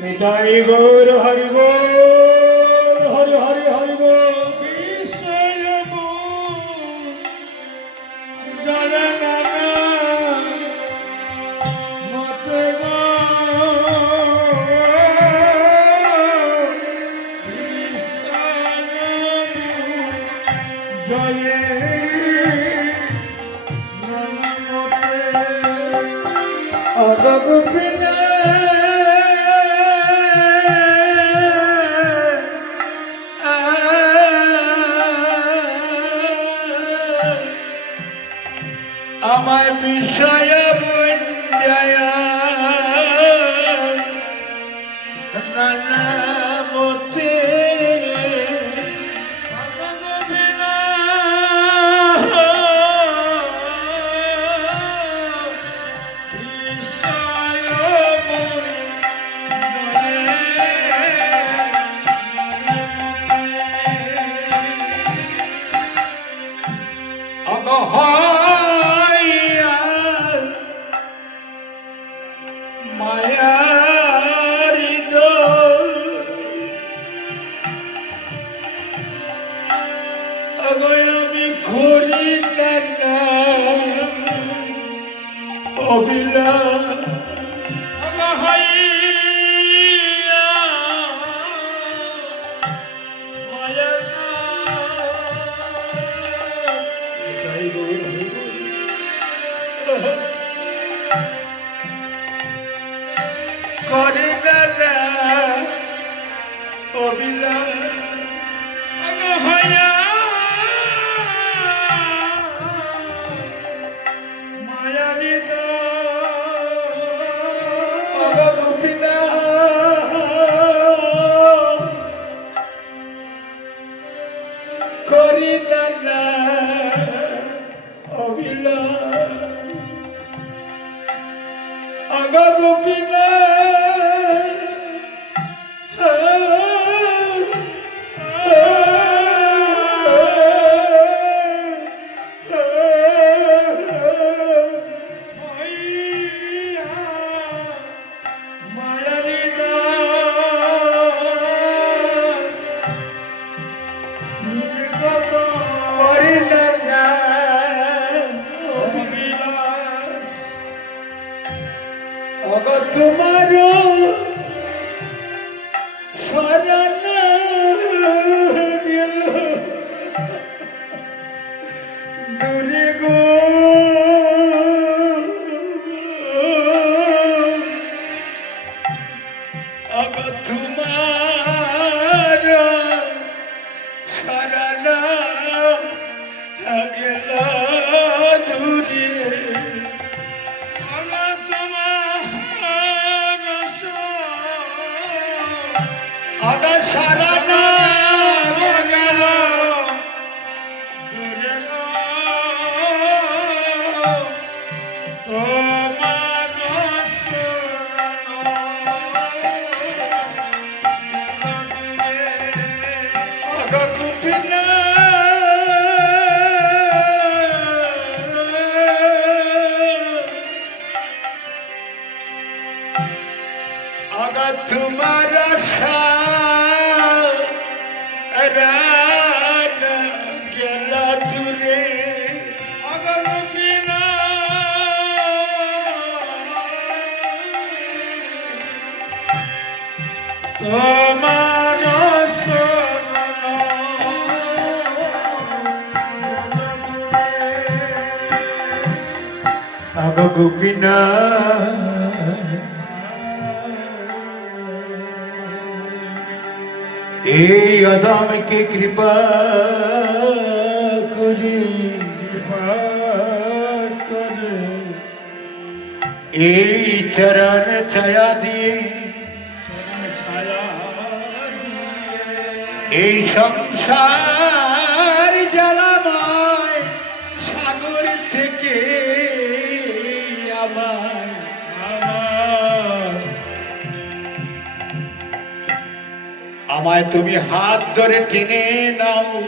নিতাই গৌর হরি বল, হরি হরি হরি বল। জলে নানা মতে গো জয়ে অগোপিনা আমায় বিষয় বুঝায় নানা মতে মায়ারি আমি করি না অভিলাষ করে না অভিলাষ মায়ারি গোপিনা করি না অভিলাষ গোপিনা তোমার শরণ গেল দূরে গো অগ তোমার শরণ গেল দূরে আদা সারানা গেল দূরে গো তোমার গোপিনা আগা তোমার রান গেলা দূরে অগোপিনা তোমার অগোপিনা এই অদমকে কৃপা করে এই চরণ ছায়া দিয়ে এই সংসার জ্বালাময় সাগর থেকে আমায় তুমি হাত ধরে টেনে নাও।